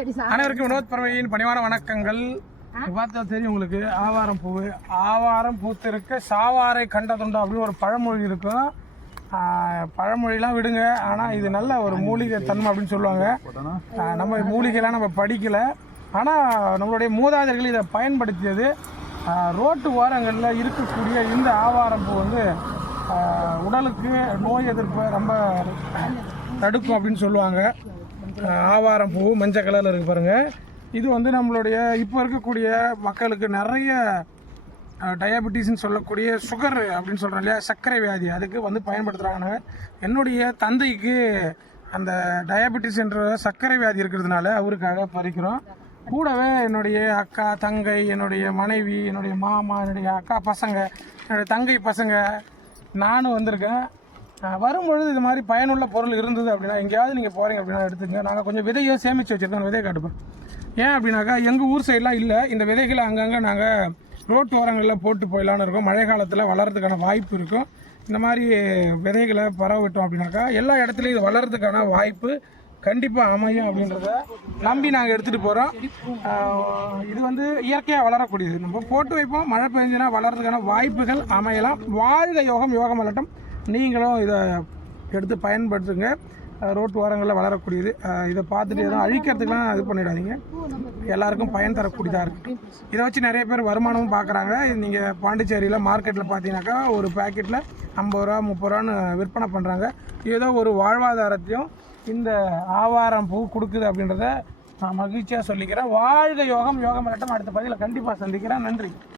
அனைவருக்கும் வினோத் பறவையின் பணிவான வணக்கங்கள். பார்த்தா தெரியும் உங்களுக்கு ஆவாரம் பூ ஆவாரம் பூத்திருக்க சாவாரை கண்டதுண்டா அப்படின்னு ஒரு பழமொழி இருக்கும். பழமொழிலாம் விடுங்க. ஆனால் இது நல்ல ஒரு மூலிகை தன்மை அப்படின்னு சொல்லுவாங்க. நம்ம மூலிகைலாம் நம்ம படிக்கல. ஆனால் நம்மளுடைய மூதாதையர்கள் இதை பயன்படுத்தியது. ரோட்டு ஓரங்களில் இருக்கக்கூடிய இந்த ஆவாரம் பூ வந்து உடலுக்கு நோய் எதிர்ப்பை ரொம்ப தடுக்கும் அப்படின்னு சொல்லுவாங்க. ஆவாரம் பூ மஞ்சள் கலரில் இருக்குது பாருங்கள் இது வந்து நம்மளுடைய இப்போ இருக்கக்கூடிய மக்களுக்கு நிறைய டயபெட்டிஸ்ன்னு சொல்லக்கூடிய சுகர் அப்படின்னு சொல்கிறோம் இல்லையா? சர்க்கரை வியாதி. அதுக்கு வந்து பயன்படுத்துகிறாங்க என்னுடைய தந்தைக்கு அந்த டயபெட்டிஸ் என்ற சர்க்கரை வியாதி இருக்கிறதுனால அவருக்காக பறிக்கிறோம். கூடவே என்னுடைய அக்கா தங்கை என்னுடைய மனைவி என்னுடைய மாமா என்னுடைய அக்கா பசங்க என்னுடைய தங்கை பசங்க நானும் வந்திருக்கேன். வரும்பொழுது இது மாதிரி பயனுள்ள பொருள் இருந்தது அப்படின்னா எங்கேயாவது நீங்கள் போகிறீங்க அப்படின்னா எடுத்துங்க நாங்கள் கொஞ்சம் விதையை சேமித்து வச்சுருக்கோம். விதையை காட்டுப்போம் ஏன் அப்படின்னாக்கா எங்கள் ஊர் சைடெலாம் இல்லை. இந்த விதைகளை அங்கங்கே நாங்கள் ரோட்டு ஓரங்களில் போட்டு போயிடலான்னு இருக்கோம். மழை காலத்தில் வளர்கிறதுக்கான வாய்ப்பு இருக்கும். இந்த மாதிரி விதைகளை பரவிட்டோம் அப்படின்னாக்கா எல்லா இடத்துலையும் இது வளர்கிறதுக்கான வாய்ப்பு கண்டிப்பாக அமையும் அப்படின்றத நம்பி நாங்கள் எடுத்துகிட்டு போகிறோம் இது வந்து இயற்கையாக வளரக்கூடியது. நம்ம போட்டு வைப்போம். மழை பெஞ்சுன்னா வளர்கிறதுக்கான வாய்ப்புகள் அமையலாம். வாழ்க யோகம் யோகம் வளட்டும் நீங்களும் இதை எடுத்து பயன்படுத்துங்க. ரோட்டு ஓரங்களில் வளரக்கூடியது. இதை பார்த்துட்டு எதுவும் அழிக்கிறதுக்கெலாம் இது பண்ணிடாதீங்க. எல்லாருக்கும் பயன் தரக்கூடியதாக இருக்கும் இதை வச்சு நிறைய பேர் வருமானமும் பார்க்குறாங்க. நீங்கள் பாண்டிச்சேரியில் மார்க்கெட்டில் பார்த்தீங்கன்னாக்கா ஒரு பேக்கெட்டில் ஐம்பது ரூபா முப்பது ரூபான்னு விற்பனை பண்ணுறாங்க ஏதோ ஒரு வாழ்வாதாரத்தையும் இந்த ஆவாரம் பூ கொடுக்குது அப்படின்றத நான் மகிழ்ச்சியாக சொல்லிக்கிறேன். வாழ்க யோகம் யோகம் விளட்டம் அடுத்த பதிவில் கண்டிப்பாக சந்திக்கிறேன். நன்றி.